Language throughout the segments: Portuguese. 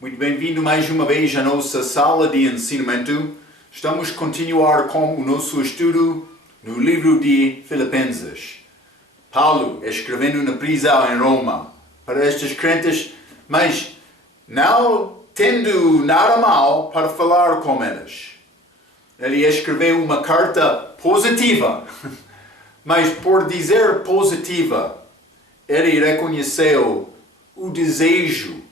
Muito bem-vindo mais uma vez à nossa sala de ensinamento. Estamos a continuar com o nosso estudo no livro de Filipenses. Paulo escrevendo na prisão em Roma para estes crentes, mas não tendo nada mal para falar com eles. Ele escreveu uma carta positiva, mas por dizer positiva, ele reconheceu o desejo,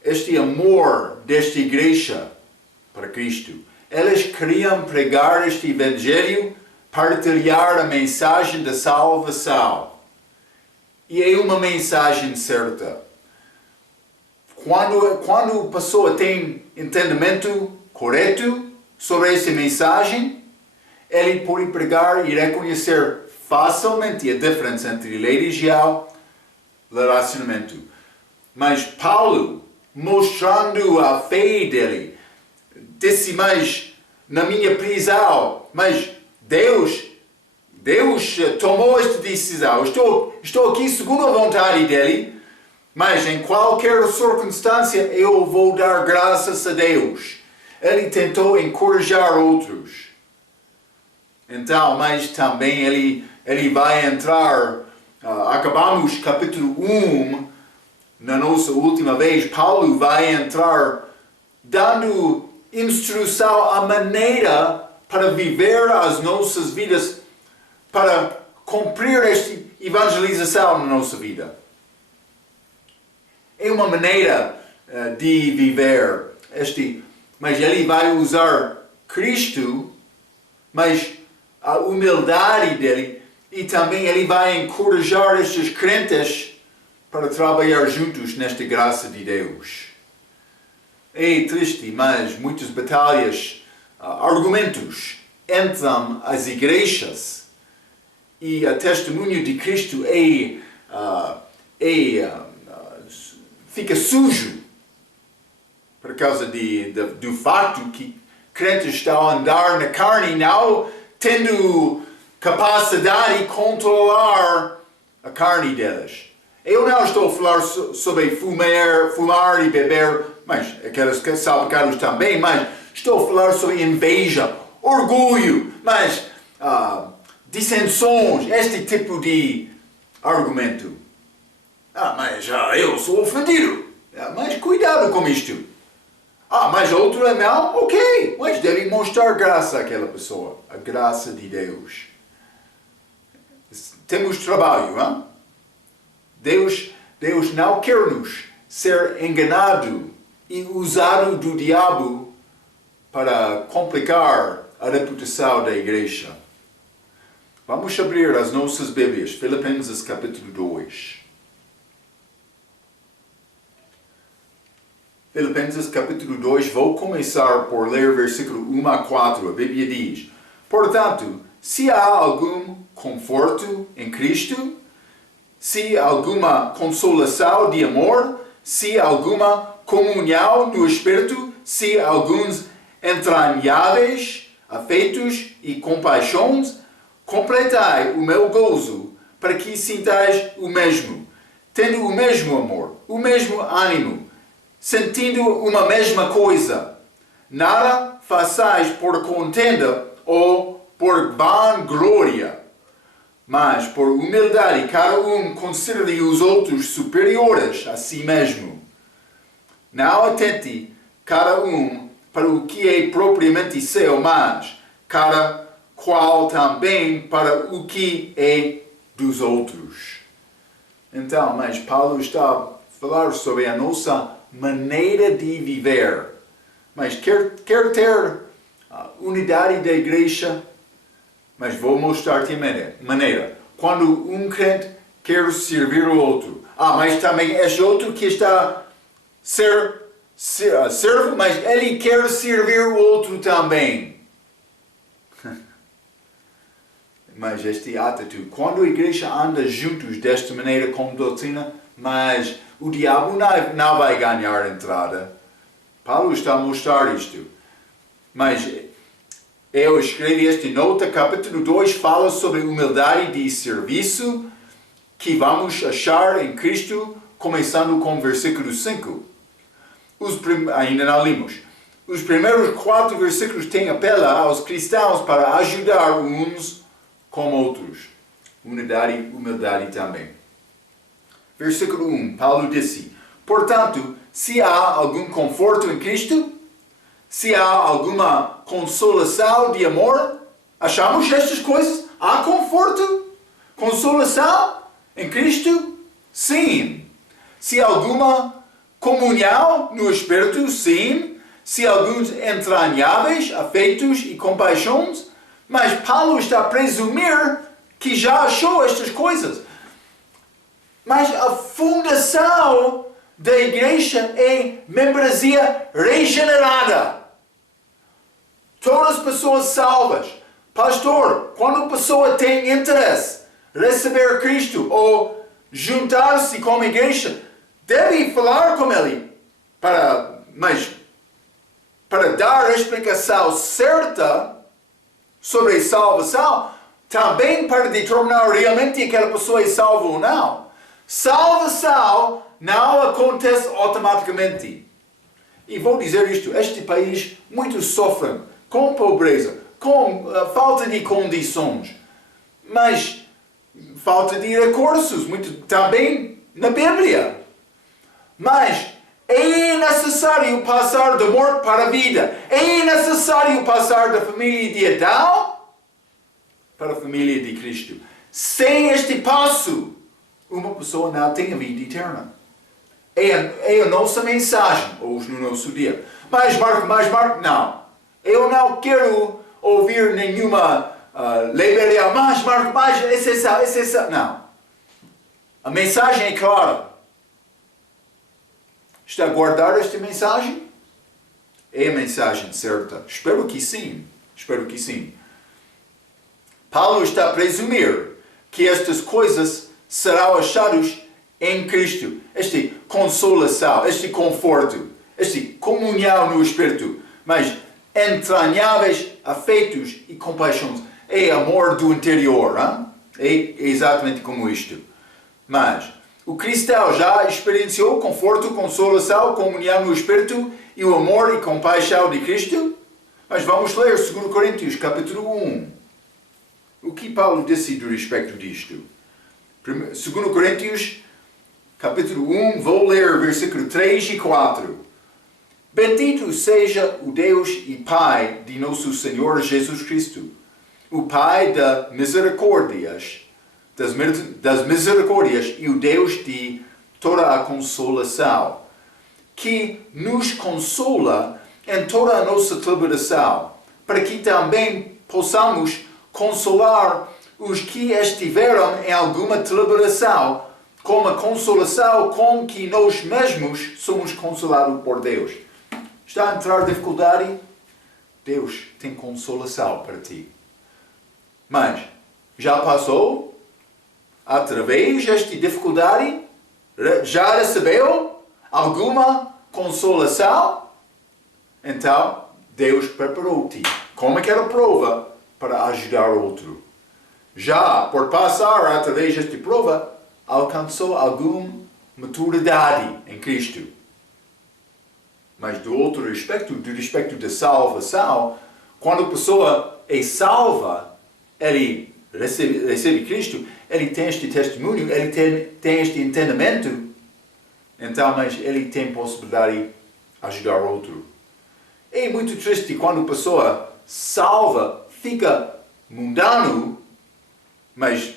este amor desta igreja para Cristo. Eles queriam pregar este evangelho, partilhar a mensagem da salvação. E é uma mensagem certa. Quando a pessoa tem entendimento correto sobre essa mensagem, ele pode pregar e reconhecer facilmente a diferença entre religião e relacionamento. Mas Paulo, mostrando a fé dele, disse mais na minha prisão, mas Deus tomou esta decisão. Estou aqui segundo a vontade dele, mas em qualquer circunstância eu vou dar graças a Deus. Ele tentou encorajar outros. Então, mas também ele vai entrar, acabamos capítulo 1, na nossa última vez, Paulo vai entrar dando instrução à maneira para viver as nossas vidas, para cumprir esta evangelização na nossa vida. É uma maneira de viver mas ele vai usar Cristo, mas a humildade dele, e também ele vai encorajar estes crentes para trabalhar juntos nesta graça de Deus. É triste, mas muitas batalhas, argumentos entram as igrejas e o testemunho de Cristo fica sujo por causa do fato que crentes estão a andar na carne, não tendo capacidade de controlar a carne deles. Eu não estou a falar sobre fumar e beber, mas aqueles que são pecados também, mas estou a falar sobre inveja, orgulho, mas dissensões, este tipo de argumento. Mas eu sou ofendido. Mas cuidado com isto. Mas outro é mau? Ok, mas deve mostrar graça àquela pessoa, a graça de Deus. Temos trabalho, hein? Deus não quer nos ser enganado e usado do diabo para complicar a reputação da igreja. Vamos abrir as nossas Bíblias, Filipenses capítulo 2. Filipenses capítulo 2, vou começar por ler versículo 1 a 4. A Bíblia diz: Portanto, se há algum conforto em Cristo, se alguma consolação de amor, se alguma comunhão do Espírito, se alguns entranháveis afetos e compaixões, completai o meu gozo, para que sintais o mesmo, tendo o mesmo amor, o mesmo ânimo, sentindo uma mesma coisa. Nada façais por contenda ou por vanglória, mas por humildade cada um considere os outros superiores a si mesmo. Não atente cada um para o que é propriamente seu, mas cada qual também para o que é dos outros. Então, mas Paulo está a falar sobre a nossa maneira de viver. Mas quer ter unidade da igreja, mas vou mostrar-te a maneira. Quando um crente quer servir o outro. Mas também este outro que está serve, mas ele quer servir o outro também. Mas este atitude, quando a igreja anda juntos desta maneira com doutrina, mas o diabo não vai ganhar entrada. Paulo está a mostrar isto. Mas eu escrevi esta nota, capítulo 2, fala sobre humildade de serviço que vamos achar em Cristo, começando com versículo 5. ainda não limos. Os primeiros 4 versículos têm apela aos cristãos para ajudar uns com outros. Unidade e humildade também. Versículo 1, Paulo disse: portanto, se há algum conforto em Cristo, se há alguma consolação de amor, achamos estas coisas? Há conforto? Consolação em Cristo? Sim. Se há alguma comunhão no Espírito? Sim. Se há alguns entranháveis afetos e compaixões? Mas Paulo está a presumir que já achou estas coisas. Mas a fundação da igreja é membresia regenerada. Todas as pessoas salvas. Pastor, quando a pessoa tem interesse em receber Cristo ou juntar-se com a igreja, deve falar com ele mas para dar a explicação certa sobre a salvação, também para determinar realmente aquela pessoa é salva ou não. Salvação não acontece automaticamente. E vou dizer isto, este país muitos sofrem com pobreza, com falta de condições, mas falta de recursos, muito também na Bíblia. Mas é necessário passar da morte para a vida. É necessário passar da família de Adão para a família de Cristo. Sem este passo, uma pessoa não tem a vida eterna. É a nossa mensagem hoje no nosso dia. Mas Marco, não. Eu não quero ouvir nenhuma liberdade. Mas Marco, exceção. Não. A mensagem é clara. Está a guardar esta mensagem? É a mensagem certa. Espero que sim. Paulo está a presumir que estas coisas serão achadas em Cristo. Esta consolação, este conforto, esta comunhão no Espírito, mas entranháveis afetos e compaixões. É amor do interior. Hein? É exatamente como isto. Mas o cristão já experienciou conforto, consolação, comunhão no Espírito e o amor e compaixão de Cristo? Mas vamos ler 2 Coríntios, capítulo 1. O que Paulo disse a respeito disto? 2 Coríntios, capítulo 1, vou ler versículo 3 e 4. Bendito seja o Deus e Pai de nosso Senhor Jesus Cristo, o Pai das misericórdias e o Deus de toda a consolação, que nos consola em toda a nossa tribulação, para que também possamos consolar os que estiveram em alguma tribulação, com a consolação com que nós mesmos somos consolados por Deus. Está a entrar dificuldade? Deus tem consolação para ti. Mas já passou? Através desta dificuldade? Já recebeu alguma consolação? Então, Deus preparou-te como aquela prova para ajudar outro. Já por passar através desta prova, alcançou alguma maturidade em Cristo. Mas do outro respeito, do respeito da salvação, quando a pessoa é salva, ele recebe Cristo, ele tem este testemunho, ele tem este entendimento, então, mas ele tem possibilidade de ajudar outro. É muito triste quando a pessoa salva fica mundano, mas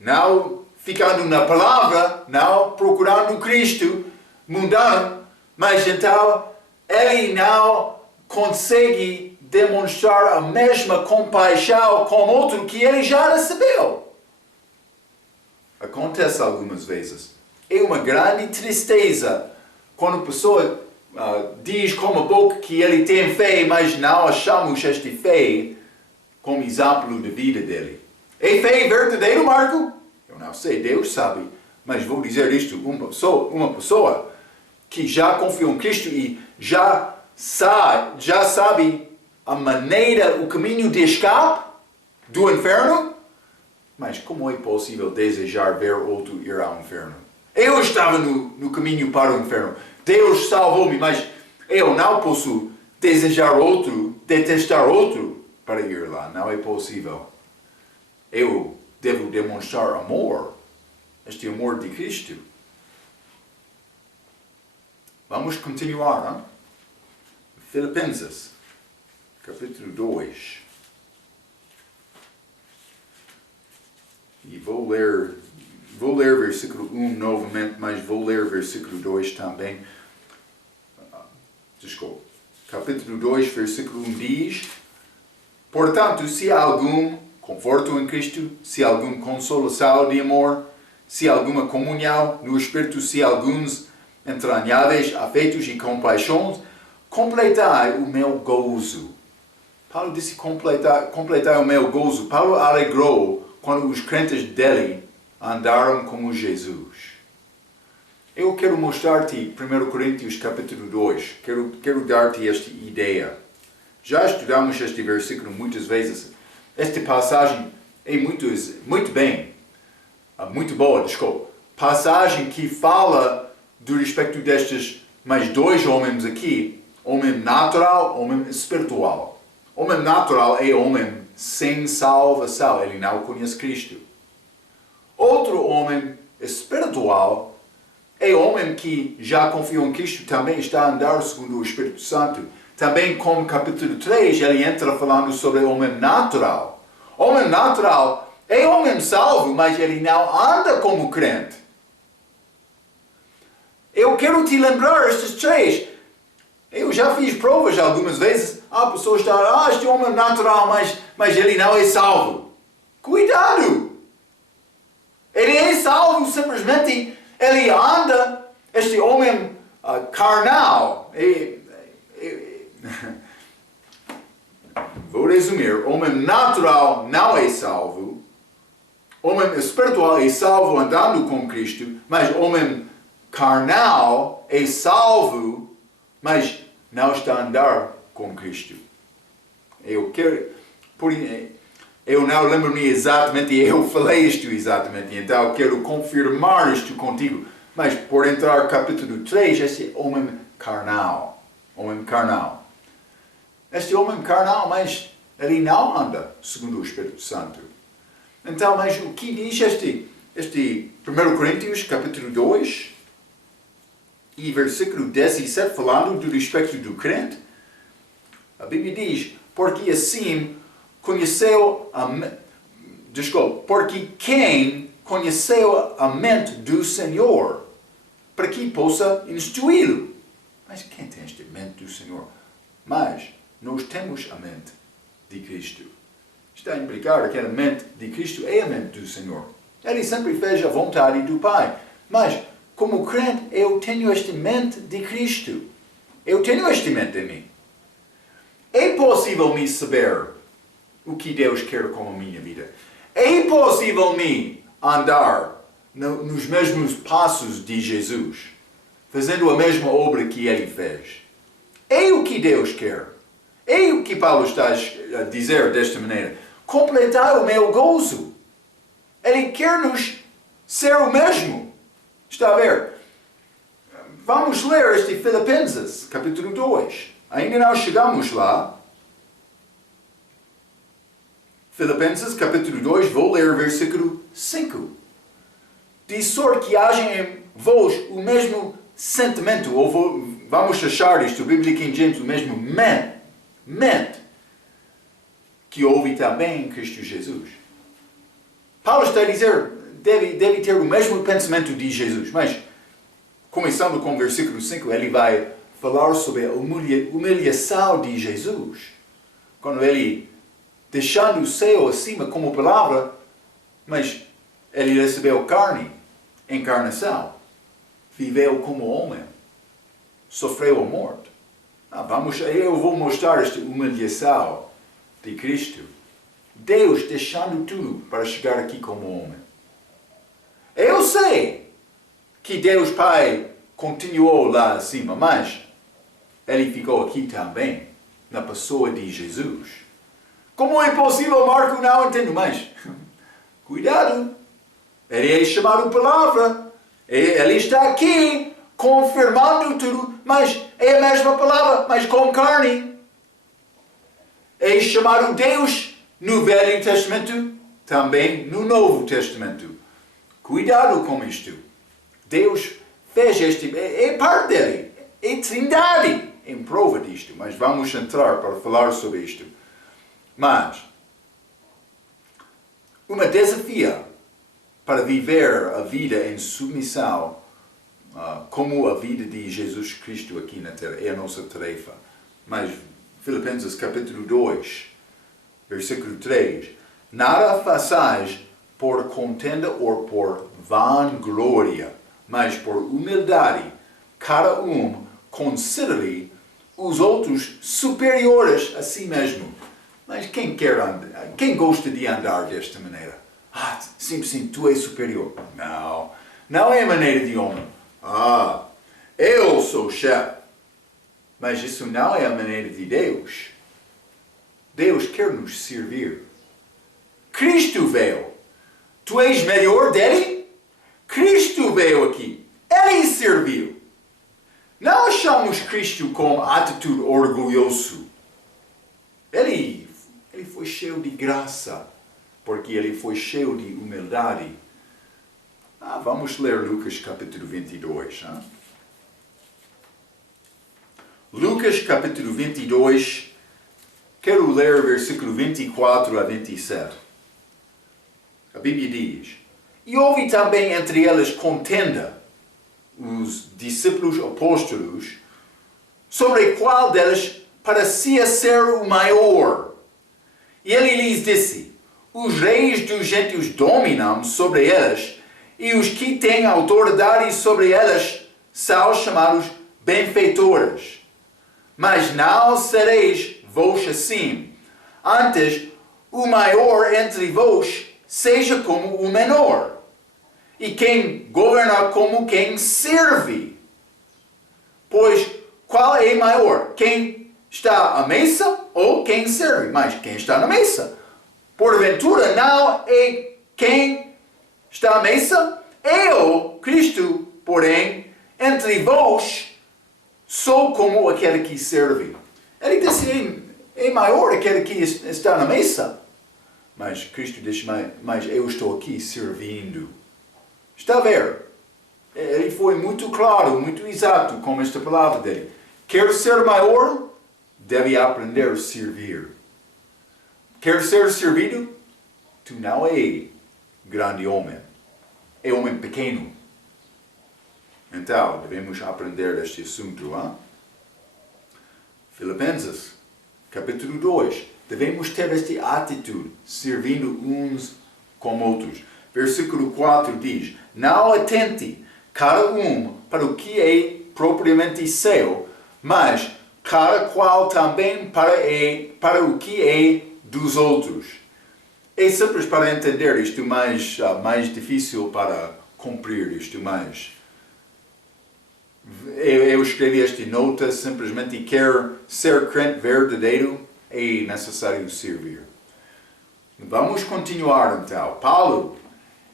não ficando na palavra, não procurando Cristo, mundano, mas então ele não consegue demonstrar a mesma compaixão com outro que ele já recebeu. Acontece algumas vezes. É uma grande tristeza quando a pessoa diz com a boca que ele tem fé, mas não achamos esta fé como exemplo de vida dele. É fé verdadeira, Marco? Eu não sei, Deus sabe. Mas vou dizer isto, uma pessoa que já confiou em Cristo e já sabe a maneira, o caminho de escape do inferno, mas como é possível desejar ver outro ir ao inferno? Eu estava no caminho para o inferno. Deus salvou-me, mas Eu não posso desejar outro, detestar outro para ir lá. Não é possível. Eu devo demonstrar amor. Este amor de Cristo. Vamos continuar, hein? Filipenses, capítulo 2. E vou ler versículo 1 novamente, mas vou ler versículo 2 também. Desculpa. Capítulo 2, versículo 1 diz: Portanto, se há algum conforto em Cristo, se há alguma consolação de amor, se há alguma comunhão no Espírito, se há alguns entranháveis afetos e compaixões, completai o meu gozo. Paulo disse completai o meu gozo. Paulo alegrou quando os crentes dele andaram como Jesus. Eu quero mostrar-te 1 Coríntios capítulo 2. Quero dar-te esta ideia. Já estudamos este versículo muitas vezes. Esta passagem é muito boa, desculpa. Passagem que fala do respeito destes mais dois homens aqui. Homem natural, homem espiritual. Homem natural é homem sem salvação. Ele não conhece Cristo. Outro homem espiritual é homem que já confiou em Cristo, também está a andar segundo o Espírito Santo. Também, como capítulo 3, ele entra falando sobre homem natural. Homem natural é homem salvo, mas ele não anda como crente. Eu quero te lembrar estes três. Eu já fiz provas algumas vezes. A pessoa está, este homem natural, mas ele não é salvo. Cuidado! Ele é salvo, simplesmente ele anda, este homem carnal. Vou resumir, homem natural não é salvo. Homem espiritual é salvo andando com Cristo, mas homem carnal é salvo, mas não está a andar com Cristo. Eu não lembro-me exatamente, eu falei isto exatamente, então quero confirmar isto contigo. Mas por entrar no capítulo 3, este homem carnal. Este homem carnal, mas ele não anda segundo o Espírito Santo. Então, mas o que diz este 1 Coríntios, capítulo 2, e versículo 17, falando do respeito do crente? A Bíblia diz, porque assim porque quem conheceu a mente do Senhor, para que possa instruí-lo. Mas quem tem esta mente do Senhor? Mas nós temos a mente de Cristo. Está a implicar que a mente de Cristo é a mente do Senhor. Ele sempre fez a vontade do Pai. Mas, como crente, eu tenho esta mente de Cristo. Eu tenho esta mente em mim. É possível me saber o que Deus quer com a minha vida. É possível me andar nos mesmos passos de Jesus, fazendo a mesma obra que Ele fez. É o que Deus quer. É o que Paulo está a dizer desta maneira. Completar o meu gozo. Ele quer nos ser o mesmo. Está a ver? Vamos ler este Filipenses, capítulo 2. Ainda não chegamos lá. Filipenses, capítulo 2, vou ler o versículo 5. De sorte que haja em vós o mesmo sentimento, ou vamos achar isto, Bíblia King James, o mesmo mente, que houve também em Cristo Jesus. Paulo está a dizer, deve ter o mesmo pensamento de Jesus, mas, começando com o versículo 5, ele vai falar sobre a humilhação de Jesus. Quando ele, deixando o céu acima como palavra, mas ele recebeu carne, encarnação, viveu como homem, sofreu a morte. Eu vou mostrar esta humilhação de Cristo. Deus deixando tudo para chegar aqui como homem. Eu sei que Deus Pai continuou lá acima, mas Ele ficou aqui também, na pessoa de Jesus. Como é possível, Marco? Não entendo mais. Cuidado. Ele é chamado palavra. Ele está aqui confirmando tudo, mas é a mesma palavra, mas com carne. É chamado Deus no Velho Testamento, também no Novo Testamento. Cuidado com isto. Deus fez este, é parte dele, é trindade em prova disto, mas vamos entrar para falar sobre isto. Mas, uma desafio para viver a vida em submissão, como a vida de Jesus Cristo aqui na terra, é a nossa tarefa. Mas, Filipenses capítulo 2, versículo 3, nada façais por contenda ou por vanglória, mas por humildade, cada considere os outros superiores a si mesmo. Mas quem gosta de andar desta maneira? Sim, tu és superior. Não é a maneira de homem. Eu sou chefe. Mas isso não é a maneira de Deus. Deus quer nos servir. Cristo veio. Tu és melhor dele? Cristo veio aqui. Ele serviu. Não achamos Cristo com atitude orgulhoso. Ele foi cheio de graça, porque ele foi cheio de humildade. Vamos ler Lucas capítulo 22. Lucas capítulo 22, quero ler versículo 24 a 27. A Bíblia diz: E houve também entre eles contenda, os discípulos apóstolos, sobre qual deles parecia ser o maior. E ele lhes disse: Os reis dos gentios dominam sobre eles, e os que têm autoridade sobre eles são chamados benfeitores. Mas não sereis vós assim. Antes, o maior entre vós seja como o menor, e quem governa como quem serve. Pois qual é maior? Quem está à mesa ou quem serve? Mas quem está na mesa. Porventura não é quem está à mesa? Eu, Cristo, porém, entre vós, sou como aquele que serve. Ele disse, é maior aquele que está na mesa. Mas Cristo disse, mas eu estou aqui servindo. Está a ver? Ele foi muito claro, muito exato com esta palavra dele. Quer ser maior? Deve aprender a servir. Quer ser servido? Tu não é grande homem. É homem pequeno. Então, devemos aprender este assunto. Filipenses, capítulo 2. Devemos ter esta atitude, servindo uns com outros. Versículo 4 diz: Não atente cada para o que é propriamente seu, mas cada qual também para o que é dos outros. É simples para entender isto, mais difícil para cumprir isto mais. Eu escrevi esta nota simplesmente quer ser crente verdadeiro, é necessário servir. Vamos continuar então. Paulo,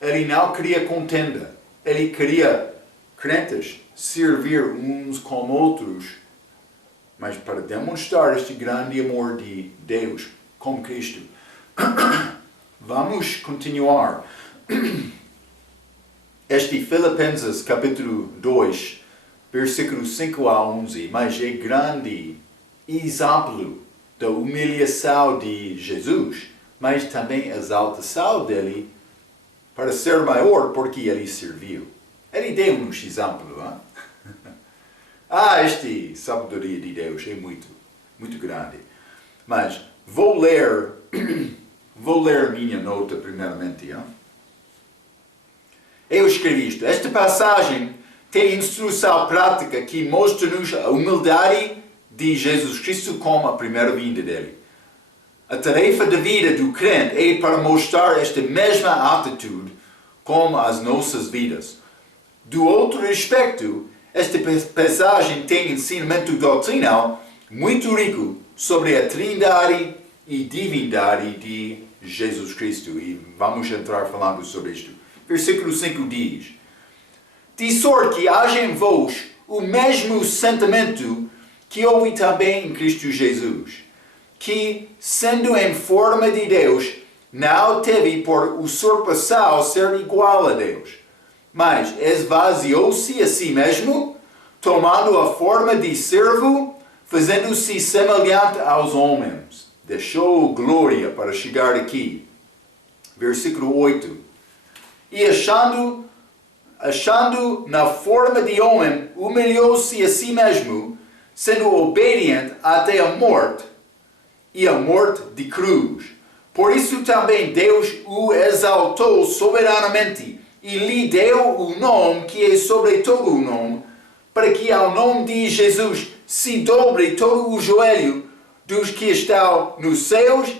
ele não queria contenda. Ele queria crentes servir uns com outros, mas para demonstrar este grande amor de Deus com Cristo. Vamos continuar. Este Filipenses capítulo 2, versículos 5 a 11, mas é grande exemplo da humilhação de Jesus, mas também a exaltação dele para ser maior porque ele serviu. Ele deu-nos exemplo. Esta sabedoria de Deus é muito, muito grande. Mas vou ler minha nota primeiramente. Eu escrevi isto. Esta passagem tem instrução prática que mostra-nos a humildade de Jesus Cristo como a primeira vinda dele. A tarefa da vida do crente é para mostrar esta mesma atitude como as nossas vidas. Do outro aspecto, esta passagem tem ensinamento doutrinal muito rico sobre a trindade e divindade de Jesus Cristo. E vamos entrar falando sobre isto. Versículo 5 diz: De sorte que haja em vós o mesmo sentimento que houve também em Cristo Jesus, que, sendo em forma de Deus, não teve por usurpação ser igual a Deus, mas esvaziou-se a si mesmo, tomando a forma de servo, fazendo-se semelhante aos homens. Deixou glória para chegar aqui. Versículo 8. E achando na forma de homem, humilhou-se a si mesmo, sendo obediente até a morte, e a morte de cruz. Por isso também Deus o exaltou soberanamente, e lhe deu o nome que é sobre todo o nome, para que ao nome de Jesus se dobre todo o joelho dos que estão nos céus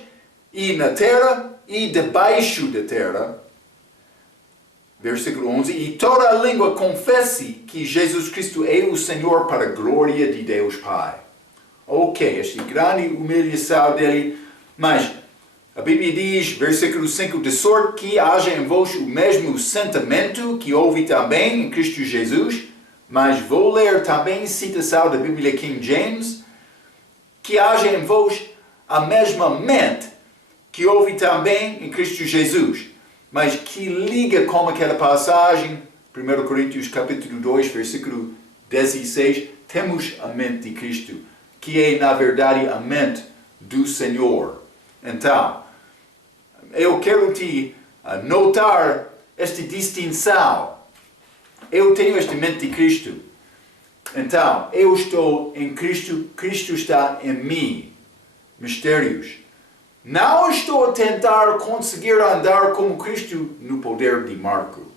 e na terra e debaixo da terra. Versículo 11. E toda a língua confesse que Jesus Cristo é o Senhor para a glória de Deus Pai. Ok, esta grande humilhação dele, mas a Bíblia diz, versículo 5, de sorte que haja em vós o mesmo sentimento que houve também em Cristo Jesus, mas vou ler também citação da Bíblia King James, que haja em vós a mesma mente que houve também em Cristo Jesus, mas que liga com aquela passagem, 1 Coríntios capítulo 2, versículo 16, temos a mente de Cristo, que é na verdade a mente do Senhor. Então, eu quero te notar esta distinção. Eu tenho esta mente de Cristo. Então, eu estou em Cristo, Cristo está em mim. Mistérios. Não estou a tentar conseguir andar como Cristo no poder de Marco.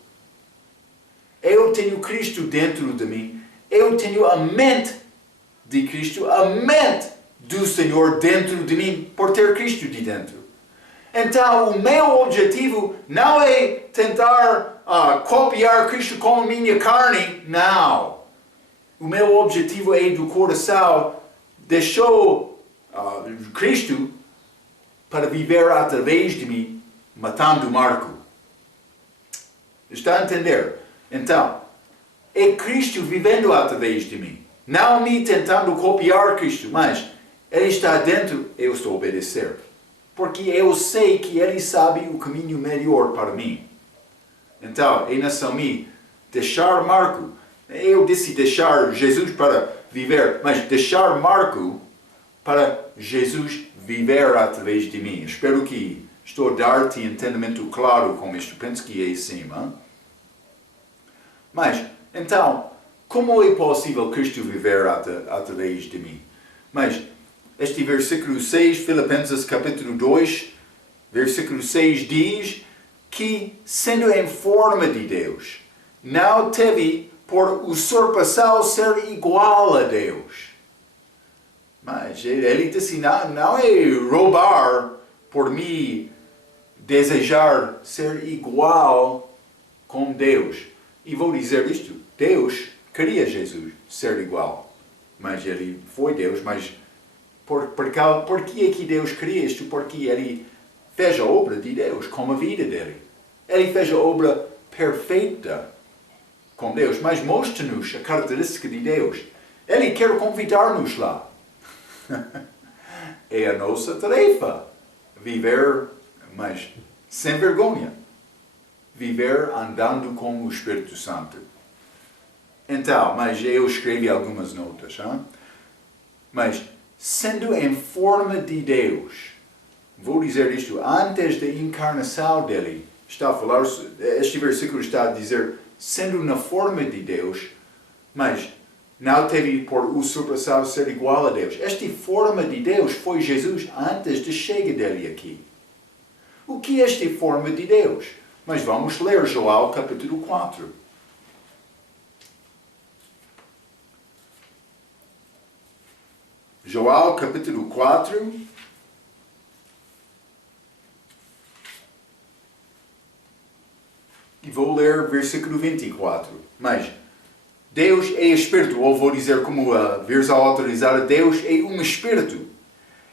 Eu tenho Cristo dentro de mim. Eu tenho a mente de Cristo, a mente do Senhor dentro de mim, por ter Cristo de dentro. Então, o meu objetivo não é tentar copiar Cristo com a minha carne, não. O meu objetivo é do coração, deixou Cristo para viver através de mim, matando Marco. Está a entender? Então, é Cristo vivendo através de mim. Não me tentando copiar Cristo, mas Ele está dentro, eu estou a obedecer. Porque eu sei que Ele sabe o caminho melhor para mim. Então, é nessa mim, deixar Marco. Eu disse deixar Jesus para viver, mas deixar Marco para Jesus viver através de mim. Espero que estou a dar-te entendimento claro com isto. Penso que é assim. Mas, então, como é possível Cristo viver através de mim? Mas, este versículo 6, Filipenses capítulo 2, versículo 6 diz que, sendo em forma de Deus, não teve por usurpação ser igual a Deus. Mas ele disse, não é roubar por mim desejar ser igual com Deus. E vou dizer isto, Deus queria Jesus ser igual, mas ele foi Deus, mas por que é que Deus queria isto? Porque ele fez a obra de Deus com a vida dele. Ele fez a obra perfeita com Deus, mas mostra-nos a característica de Deus. Ele quer convidar-nos lá. É a nossa tarefa viver, mas sem vergonha. Viver andando com o Espírito Santo. Então, mas eu escrevi algumas notas. Mas, sendo em forma de Deus, vou dizer isto, antes da encarnação dele, está a falar, este versículo está a dizer, sendo na forma de Deus, mas não teve por usurpação ser igual a Deus. Esta forma de Deus foi Jesus antes da chegada dele aqui. O que é esta forma de Deus? Mas vamos ler João capítulo 4. João capítulo 4. E vou ler versículo 24. Mas Deus é Espírito, ou vou dizer como a versão autorizada, Deus é um Espírito.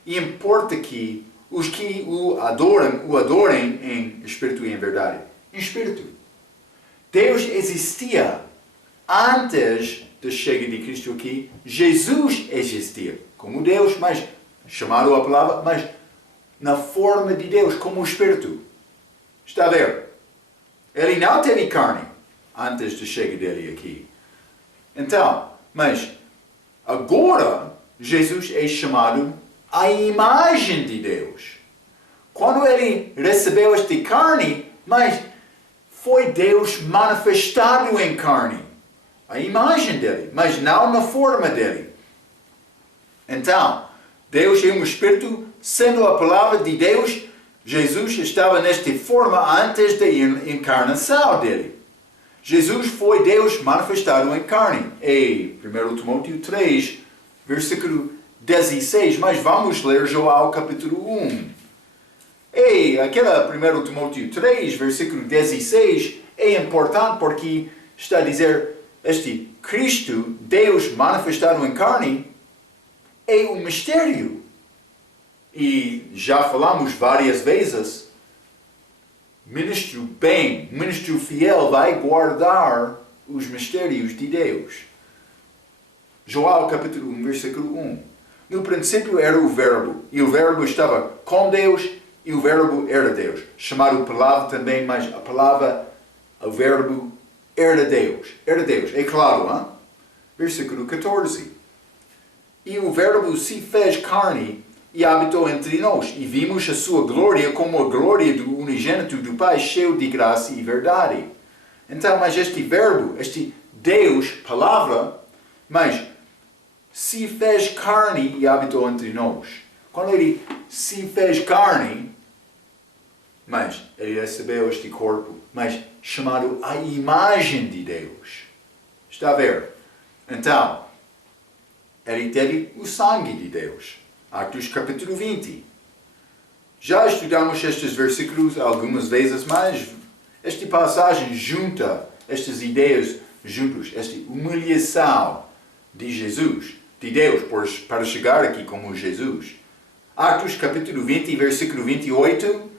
E importa que os que o adorem em Espírito e em verdade. Em Espírito. Deus existia antes da chegada de Cristo aqui, Jesus existia como Deus, mas chamado a palavra, mas na forma de Deus, como o Espírito. Está a ver? Ele não teve carne antes da chegada dele aqui. Então, mas agora Jesus é chamado a imagem de Deus. Quando ele recebeu esta carne, mas foi Deus manifestado em carne. A imagem dele, mas não na forma dele. Então, Deus é um Espírito, sendo a palavra de Deus, Jesus estava nesta forma antes da encarnação dele. Jesus foi Deus manifestado em carne. E 1 Timóteo 3, versículo 16, mas vamos ler João capítulo 1. E aquela 1 Timóteo 3, versículo 16, é importante porque está a dizer, este Cristo, Deus manifestado em carne, é um mistério. E já falamos várias vezes, ministro bem, ministro fiel vai guardar os mistérios de Deus. João capítulo 1, versículo 1. No princípio era o Verbo, e o Verbo estava com Deus, e o Verbo era Deus. Chamado palavra também, mas a palavra, o Verbo, era Deus. Era Deus, é claro, hein? Versículo 14. E o Verbo se fez carne e habitou entre nós, e vimos a sua glória como a glória do unigênito do Pai, cheio de graça e verdade. Então, mas este Verbo, este Deus, palavra, mas se fez carne e habitou entre nós. Quando ele se fez carne, mas ele recebeu este corpo, mas chamado a imagem de Deus. Está a ver? Então, ele teve o sangue de Deus. Atos capítulo 20. Já estudamos estes versículos algumas vezes, mas esta passagem junta estas ideias juntos, esta humilhação de Jesus, de Deus, para chegar aqui como Jesus. Atos capítulo 20, versículo 28,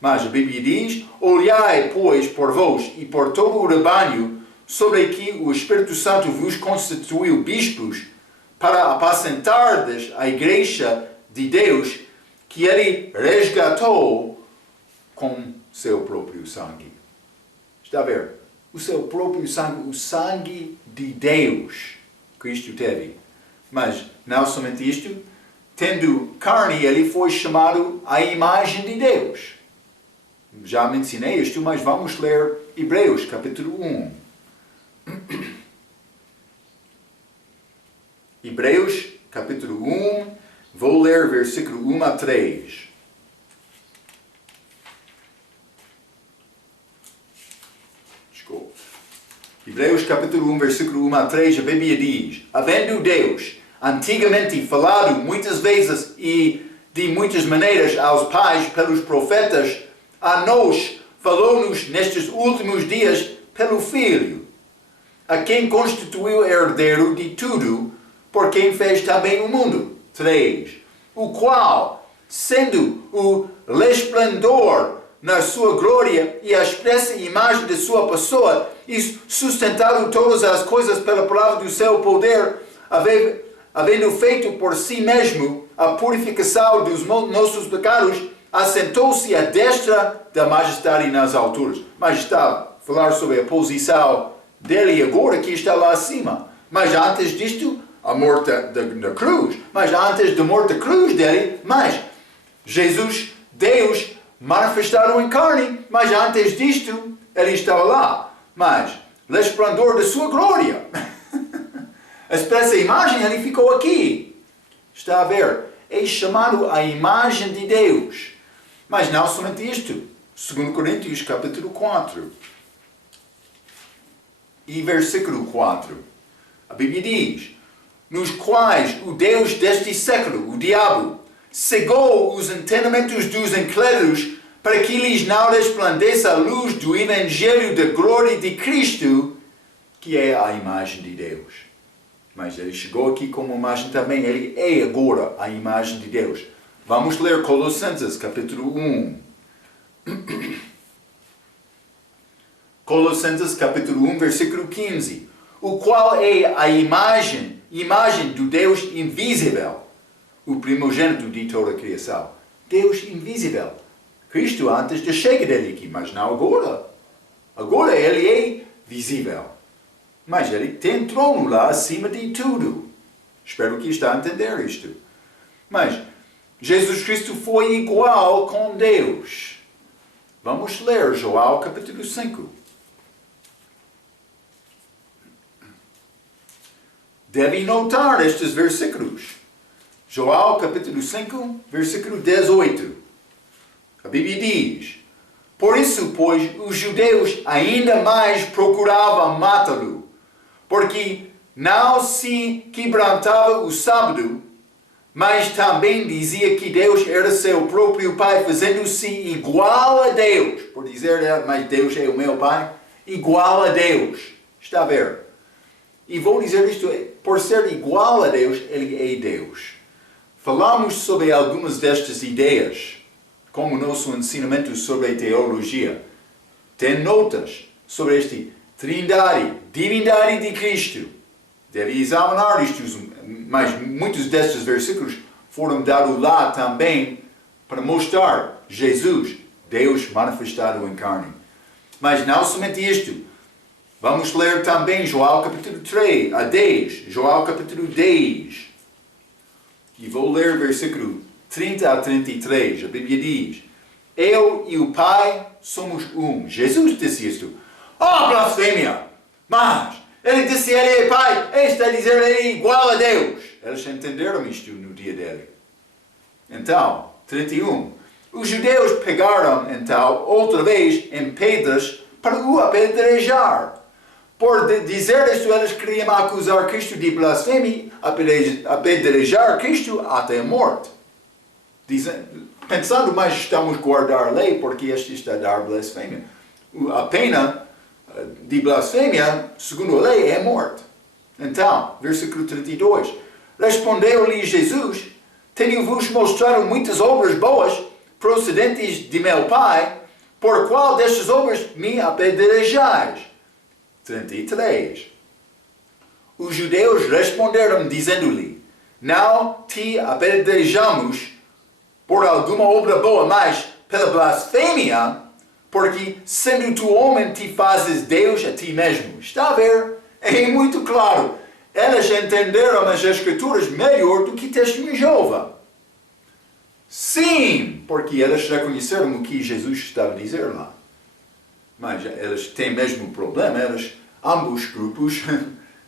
mas a Bíblia diz, olhai, pois, por vós e por todo o rebanho, sobre que o Espírito Santo vos constituiu bispos, para apacentardes a igreja de Deus, que ele resgatou com seu próprio sangue. Está a ver? O seu próprio sangue, o sangue de Deus, Cristo teve. Mas não somente isto, tendo carne, ele foi chamado a imagem de Deus. Já mencionei isto, mas vamos ler Hebreus capítulo 1. Hebreus capítulo 1, vou ler versículo 1 a 3. Desculpa. Hebreus capítulo 1, versículo 1 a 3, a Bíblia diz, havendo Deus antigamente falado muitas vezes e de muitas maneiras aos pais pelos profetas, a nós falou-nos nestes últimos dias pelo Filho, a quem constituiu herdeiro de tudo, por quem fez também o mundo. 3. O qual, sendo o resplendor na sua glória e a expressa imagem de sua pessoa, e sustentado todas as coisas pela palavra do seu poder, havendo feito por si mesmo a purificação dos nossos pecados, assentou-se à destra da majestade nas alturas. Mas está a falar sobre a posição dele agora, que está lá acima. Mas antes disto, a morte da cruz. Mas antes da morte da cruz dele, mas Jesus, Deus, manifestado em carne, mas antes disto, ele estava lá. Mas, resplendor da sua glória. A expressa imagem, ele ficou aqui. Está a ver? É chamado a imagem de Deus. Mas não somente isto. 2 Coríntios capítulo 4. E versículo 4. A Bíblia diz, nos quais o Deus deste século, o diabo, cegou os entendimentos dos incrédulos, para que lhes não resplandeça a luz do Evangelho da glória de Cristo, que é a imagem de Deus. Mas ele chegou aqui como imagem também, ele é agora a imagem de Deus. Vamos ler Colossenses capítulo 1. Colossenses capítulo 1, versículo 15. o qual é a imagem do Deus invisível, o primogênito de toda a criação. Deus invisível. Cristo antes da chegada dele aqui, mas não agora. Agora ele é visível. Mas ele tem trono lá acima de tudo. Espero que está a entender isto. Mas Jesus Cristo foi igual com Deus. Vamos ler João capítulo 5. Deve notar estes versículos. João capítulo 5, versículo 18. A Bíblia diz: por isso, pois, os judeus ainda mais procuravam matá-lo, porque não se quebrantava o sábado, mas também dizia que Deus era seu próprio Pai, fazendo-se igual a Deus. Por dizer, mas Deus é o meu Pai, igual a Deus. Está a ver? E vou dizer isto, por ser igual a Deus, ele é Deus. Falamos sobre algumas destas ideias, como nosso ensinamento sobre teologia. Tem notas sobre este trindade, divindade de Cristo. Deve examinar isto, mas muitos destes versículos foram dados lá também para mostrar Jesus, Deus manifestado em carne. Mas não somente isto. Vamos ler também João capítulo 3 a 10. João capítulo 10. E vou ler versículo 30 a 33. A Bíblia diz: eu e o Pai somos um. Jesus disse isto. Oh, blasfêmia! Mas ele disse ele é Pai. Este a dizer ele é igual a Deus. Eles entenderam isto no dia dele. Então, 31. Os judeus pegaram então outra vez em pedras para o apedrejar. Por dizer isto, eles queriam acusar Cristo de blasfêmia, apedrejar Cristo até a morte. Pensando, mas estamos a guardar a lei porque este está a dar blasfêmia. A pena de blasfêmia, segundo a lei, é a morte. Então, versículo 32. Respondeu-lhe Jesus: tenho-vos mostrado muitas obras boas, procedentes de meu Pai, por qual destas obras me apedrejais? 33. Os judeus responderam, dizendo-lhe: não te apedrejamos por alguma obra boa, mas pela blasfêmia, porque sendo tu homem te fazes Deus a ti mesmo. Está a ver? É muito claro. Elas entenderam as Escrituras melhor do que testemunho de Jeová. Sim, porque elas reconheceram o que Jesus estava a dizer lá. Mas elas têm mesmo um problema. Elas, ambos grupos,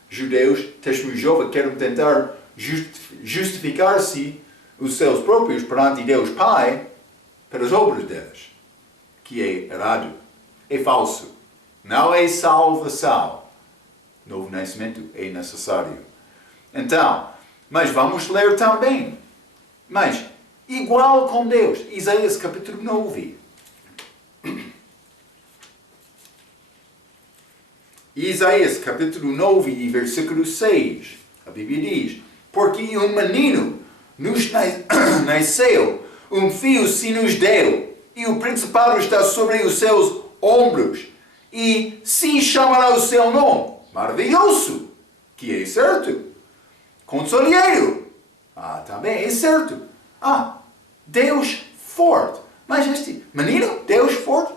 judeus, testemunhos de Jeová, querem tentar justificar-se os seus próprios perante Deus Pai pelas obras deles, que é errado, é falso. Não é salvação. Novo nascimento é necessário. Então, mas vamos ler também. Mas, igual com Deus, Isaías capítulo 9. Isaías capítulo 9 e versículo 6. A Bíblia diz: porque um menino nos nasceu, um filho se nos deu, e o principado está sobre os seus ombros, e se chamará o seu nome maravilhoso, que é certo. Conselheiro, também é certo. Deus forte. Mas este menino, Deus forte,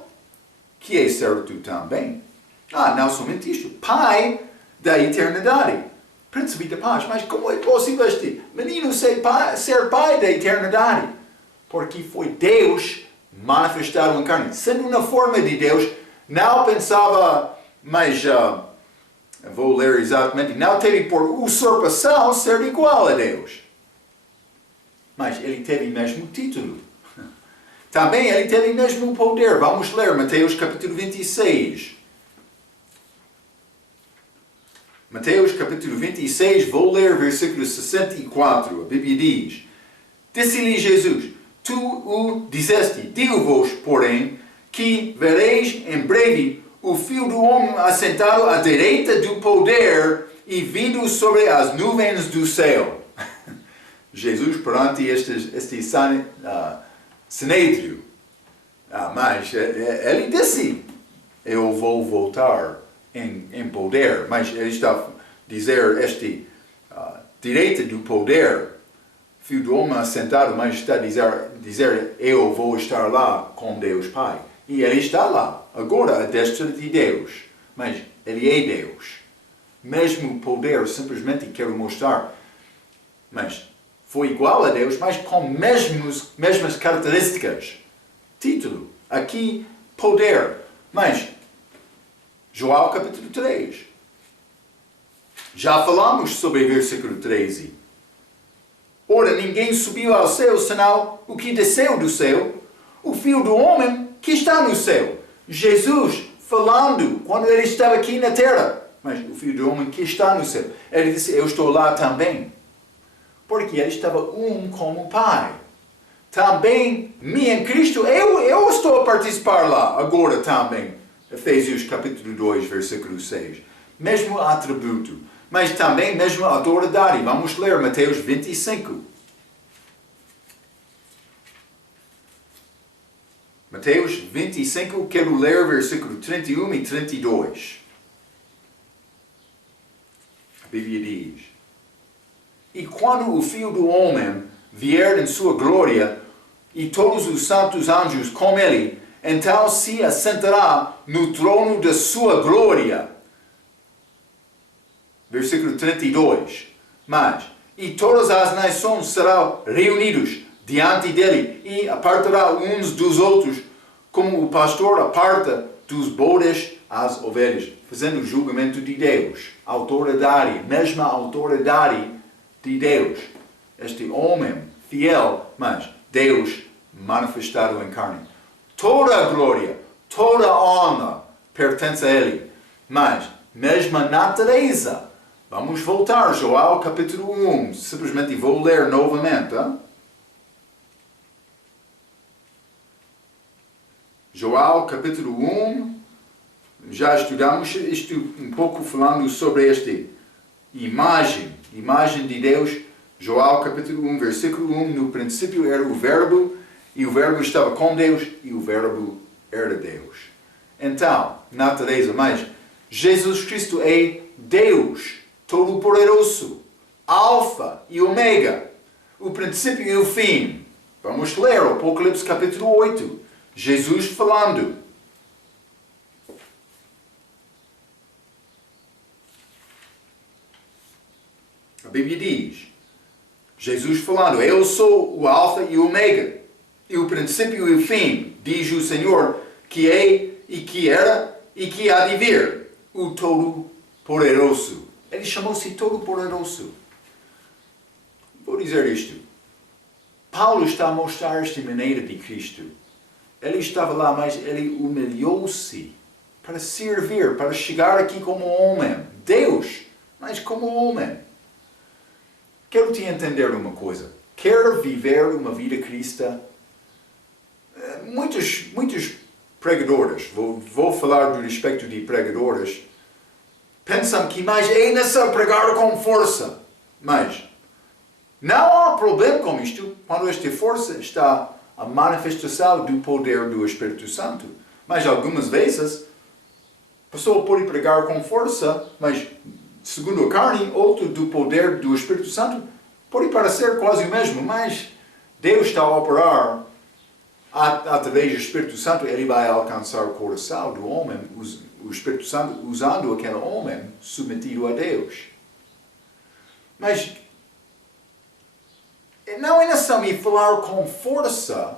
que é certo também. Não somente isto. Pai da eternidade. Príncipe da paz. Mas como é possível este menino ser pai da eternidade? Porque foi Deus manifestado em carne. Sendo na forma de Deus, não pensava, mas vou ler exatamente, não teve por usurpação ser igual a Deus. Mas ele teve mesmo título. Também ele teve mesmo poder. Vamos ler Mateus capítulo 26. Mateus capítulo 26, vou ler versículo 64. A Bíblia diz: disse-lhe Jesus: tu o disseste, digo-vos, porém, que vereis em breve o Filho do Homem assentado à direita do poder e vindo sobre as nuvens do céu. Jesus perante este sinédrio. Mas ele disse: eu vou voltar em poder, mas ele está a dizer direito do poder. Filho do homem assentado, mas está a dizer eu vou estar lá com Deus Pai. E ele está lá, agora à destra de Deus. Mas ele é Deus. Mesmo poder, simplesmente quero mostrar. Mas foi igual a Deus, mas com mesmas características. Título, aqui poder. Mas, João capítulo 3. Já falamos sobre o versículo 13. Ora, ninguém subiu ao céu, senão o que desceu do céu, o Filho do Homem que está no céu. Jesus falando quando ele estava aqui na terra. Mas o Filho do Homem que está no céu. Ele disse, eu estou lá também. Porque ele estava como o Pai. Também, em Cristo, eu estou a participar lá, agora também. Efésios capítulo 2, versículo 6. Mesmo atributo. Mas também mesmo autoridade. Vamos ler Mateus 25. Mateus 25, quero ler versículo 31 e 32. A Bíblia diz: E quando o Filho do Homem vier em sua glória, e todos os santos anjos com ele, então se assentará no trono da sua glória. Versículo 32. Mas, e todas as nações serão reunidos diante dele, e apartará uns dos outros, como o pastor aparta dos bodes as ovelhas, fazendo o julgamento de Deus. Autoridade, mesma autoridade de Deus. Este homem fiel, mas Deus manifestado em carne. Toda a glória, toda a honra pertence a ele, mas mesma natureza. Vamos voltar, João capítulo 1. Simplesmente vou ler novamente. Hein? João capítulo 1. Já estudamos isto um pouco falando sobre imagem de Deus. João capítulo 1, versículo 1. No princípio era o Verbo, e o Verbo estava com Deus, e o Verbo era Deus. Então, natureza, mas Jesus Cristo é Deus. Todo-Poderoso, Alfa e Ômega, o princípio e o fim. Vamos ler Apocalipse capítulo 8. Jesus falando. A Bíblia diz, Jesus falando, eu sou o Alfa e o Ômega, e o princípio e o fim, diz o Senhor, que é e que era e que há de vir, o Todo-Poderoso. Ele chamou-se Todo-Poderoso. Vou dizer isto. Paulo está a mostrar esta maneira de Cristo. Ele estava lá, mas ele humilhou-se para servir, para chegar aqui como homem. Deus, mas como homem. Quero te entender uma coisa. Quer viver uma vida cristã? Muitos pregadores, vou falar do respeito de pregadores, pensam que mais é necessário pregar com força. Mas não há problema com isto quando esta força está a manifestação do poder do Espírito Santo. Mas algumas vezes a pessoa pode pregar com força, mas segundo a carne, outro do poder do Espírito Santo pode parecer quase o mesmo, mas Deus está a operar através do Espírito Santo, ele vai alcançar o coração do homem, o Espírito Santo usando aquele homem submetido a Deus. Mas não é necessário falar com força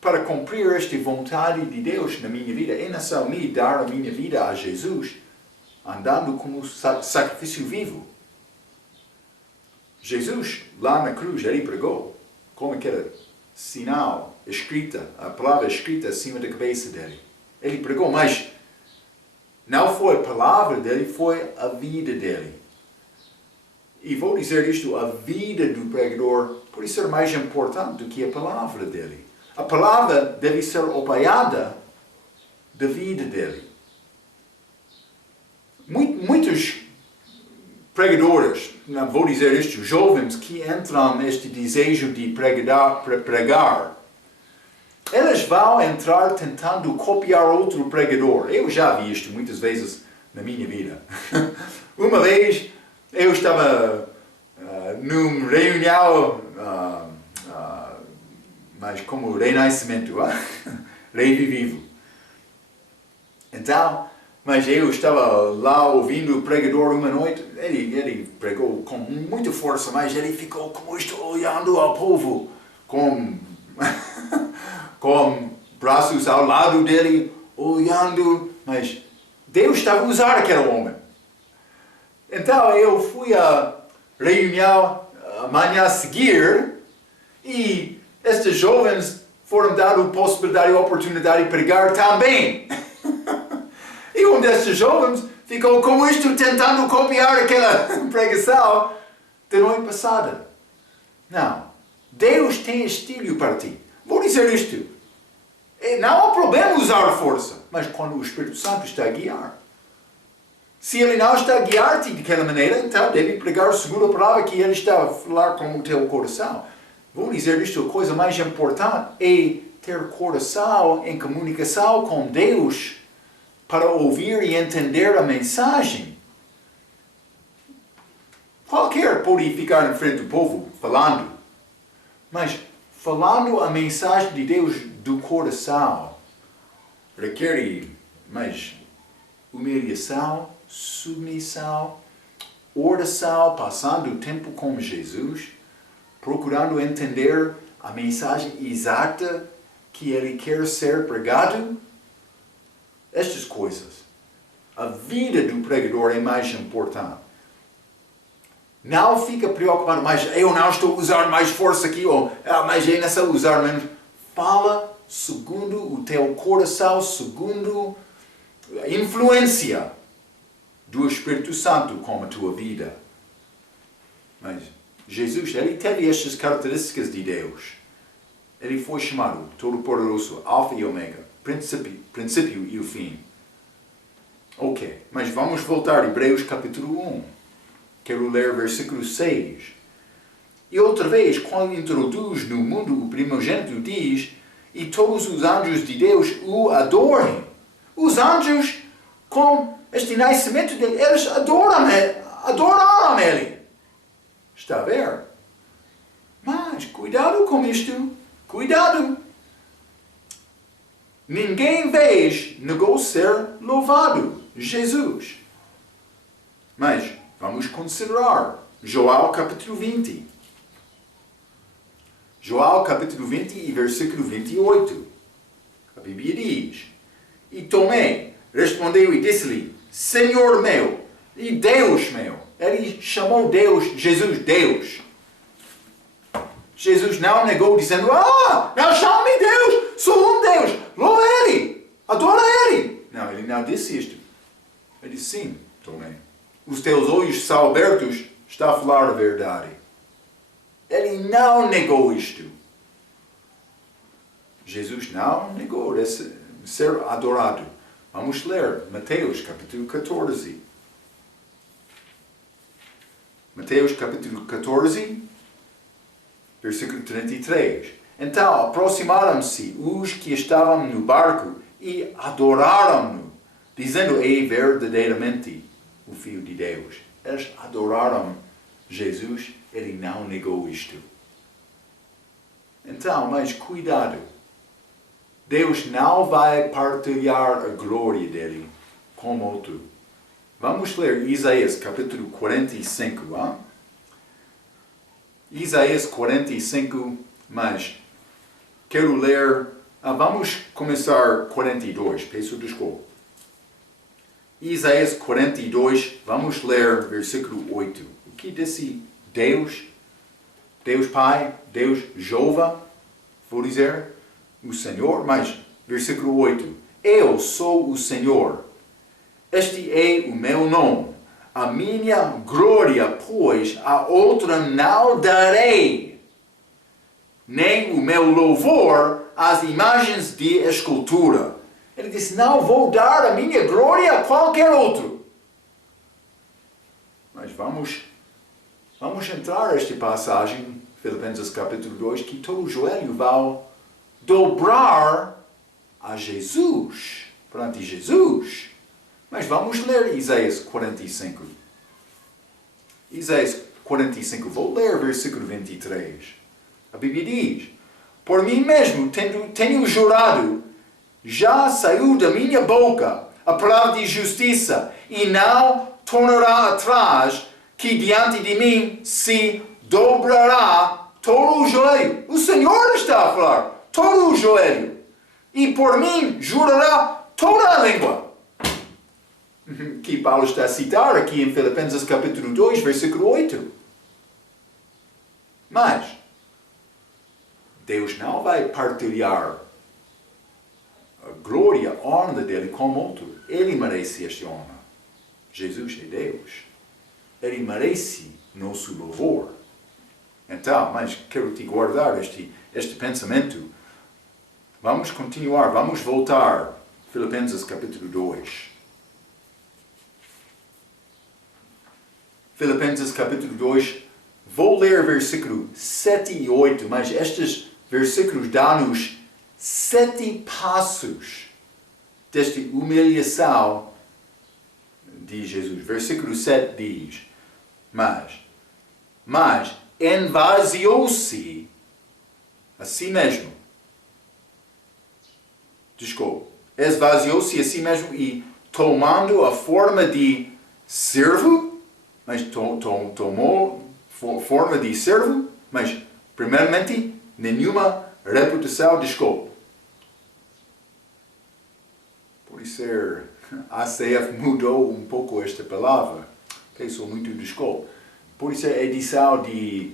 para cumprir esta vontade de Deus na minha vida. É necessário me dar a minha vida a Jesus, andando como sacrifício vivo. Jesus, lá na cruz, ele pregou como aquele sinal escrita, a palavra escrita acima da cabeça dele. Ele pregou, mas não foi a palavra dele, foi a vida dele. E vou dizer isto, a vida do pregador pode ser mais importante do que a palavra dele. A palavra deve ser apoiada da vida dele. Muitos pregadores, não vou dizer isto, jovens que entram neste desejo de pregar, Elas vão entrar tentando copiar outro pregador. Eu já vi isto muitas vezes na minha vida. Uma vez eu estava numa reunião, mas como renascimento, revivido. Então, mas eu estava lá ouvindo o pregador uma noite, ele pregou com muita força, mas ele ficou como isto, olhando ao povo, com braços ao lado dele, olhando, mas Deus estava a usar aquele homem. Então eu fui à reunião amanhã a seguir e estes jovens foram dados a possibilidade e a oportunidade de pregar também. E um destes jovens ficou com isto tentando copiar aquela pregação da noite passada. Não, Deus tem estilo para ti. Vou dizer isto. Não há problema usar força, mas quando o Espírito Santo está a guiar. Se ele não está a guiar-te daquela maneira, então deve pregar segundo a palavra que ele está a falar com o teu coração. Vou dizer isto, a coisa mais importante é ter coração em comunicação com Deus para ouvir e entender a mensagem. Qualquer pode ficar em frente do povo falando, mas falando a mensagem de Deus do coração requer mais humilhação, submissão, oração, passando tempo com Jesus, procurando entender a mensagem exata que ele quer ser pregado. Estas coisas. A vida do pregador é mais importante. Não fica preocupado, mas eu não estou a usar mais força aqui, ou mas é nessa usar menos. Fala segundo o teu coração, segundo a influência do Espírito Santo com a tua vida. Mas Jesus, ele teve estas características de Deus. Ele foi chamado Todo-Poderoso, Alfa e Ômega, princípio e o fim. Ok, mas vamos voltar a Hebreus capítulo 1. Quero ler versículo 6. E outra vez, quando introduz no mundo o primogênito, diz: e todos os anjos de Deus o adorem. Os anjos, com este nascimento dele, eles adoraram ele. Está a ver? Mas, cuidado com isto. Cuidado. Ninguém vez negou ser louvado. Jesus. Mas, vamos considerar Joel capítulo 20. Joel capítulo 20 e versículo 28. A Bíblia diz: e Tomé respondeu e disse-lhe: Senhor meu e Deus meu. Ele chamou Deus, Jesus, Deus. Jesus não negou dizendo: não chame Deus, sou um Deus, louva Ele, adora Ele. Não, ele não disse isto. Ele disse: sim, Tomé, os teus olhos são abertos, está a falar a verdade. Ele não negou isto. Jesus não negou ser adorado. Vamos ler Mateus capítulo 14. Mateus capítulo 14, versículo 33. Então aproximaram-se os que estavam no barco e adoraram-no, dizendo: é verdadeiramente o Filho de Deus. Eles adoraram Jesus, ele não negou isto. Então, mas cuidado. Deus não vai partilhar a glória dele com outro. Vamos ler Isaías capítulo 45. Isaías 45, mas quero ler... vamos começar 42, peço desculpa. Isaías 42, vamos ler versículo 8. O que disse Deus? Deus Pai, Deus Jeová, vou dizer, o Senhor, mas versículo 8. Eu sou o Senhor. Este é o meu nome. A minha glória, pois, a outra não darei, nem o meu louvor às imagens de escultura. Ele disse: não vou dar a minha glória a qualquer outro. Mas vamos entrar nesta passagem, Filipenses capítulo 2, que todo joelho dobrar a Jesus, perante Jesus. Mas vamos ler Isaías 45. Isaías 45, vou ler versículo 23. A Bíblia diz: por mim mesmo tenho jurado, já saiu da minha boca a palavra de justiça, e não tornará atrás, que diante de mim se dobrará todo o joelho. O Senhor está a falar, todo o joelho. E por mim jurará toda a língua. Que Paulo está a citar aqui em Filipenses capítulo 2, versículo 8. Mas Deus não vai partilhar a glória, a honra dele com outro. Ele merece esta honra. Jesus é Deus. Ele merece nosso louvor. Então, mas quero te guardar este pensamento. Vamos continuar, vamos voltar. Filipenses capítulo 2. Filipenses capítulo 2, vou ler versículo 7 e 8, mas estes versículos dão-nos 7 passos desta humilhação de Jesus. Versículo 7 diz: mas esvaziou-se a si mesmo. Esvaziou-se a si mesmo e tomando a forma de servo, mas tomou forma de servo, mas primeiramente nenhuma reputação, Por isso a ACF mudou um pouco esta palavra. Sou muito desculpa. Por isso a edição de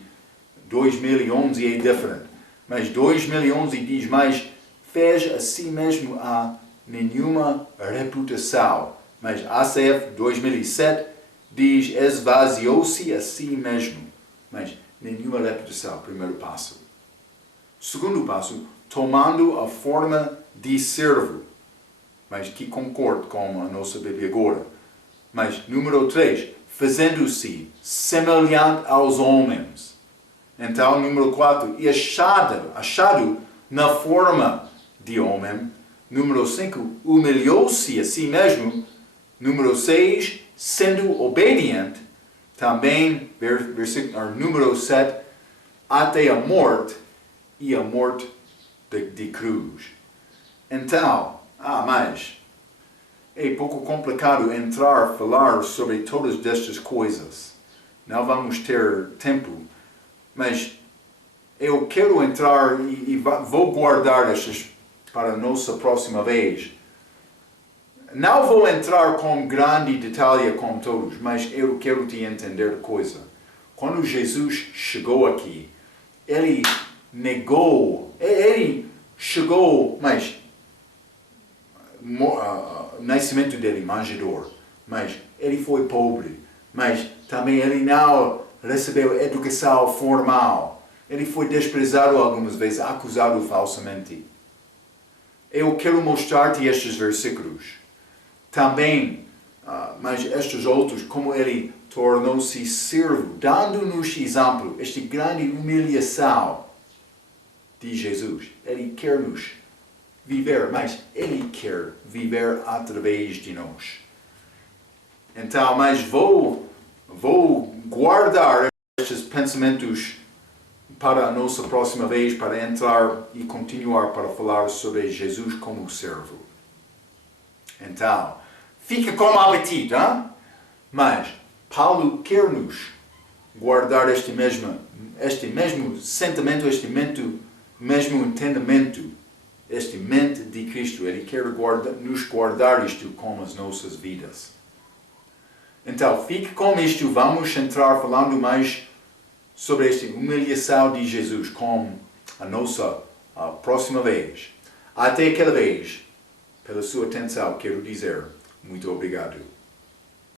2011 é diferente. Mas 2011 diz mais, fez a si mesmo a nenhuma reputação. Mas ACF 2007 diz, esvaziou-se a si mesmo. Mas nenhuma reputação, primeiro passo. Segundo passo, tomando a forma de servo. Mas que concordo com a nossa Bíblia agora. Mas número 3, fazendo-se semelhante aos homens. Então, número 4, e achado na forma de homem. Número 5, humilhou-se a si mesmo. Número 6, sendo obediente. Também, versículo número 7, até a morte, e a morte de cruz. Então, mas é pouco complicado entrar, falar sobre todas estas coisas. Não vamos ter tempo, mas eu quero entrar e vou guardar estas para a nossa próxima vez. Não vou entrar com grande detalhe com todos, mas eu quero te entender coisa. Quando Jesus chegou aqui, ele negou, ele chegou, mas nascimento dele, manjedor, mas ele foi pobre, mas também ele não recebeu educação formal. Ele foi desprezado algumas vezes, acusado falsamente. Eu quero mostrar-te estes versículos. Também, mas estes outros, como ele tornou-se servo, dando-nos exemplo, esta grande humilhação de Jesus. Ele quer nos viver, mas ele quer viver através de nós. Então, mas vou guardar estes pensamentos para a nossa próxima vez, para entrar e continuar para falar sobre Jesus como servo. Então, fica com apetite, hein? Mas Paulo quer-nos guardar este mesmo sentimento, este mesmo entendimento, este mente de Cristo. Ele quer nos guardar isto com as nossas vidas. Então, fique com isto. Vamos entrar falando mais sobre esta humilhação de Jesus com a nossa próxima vez. Até aquela vez, pela sua atenção, quero dizer muito obrigado.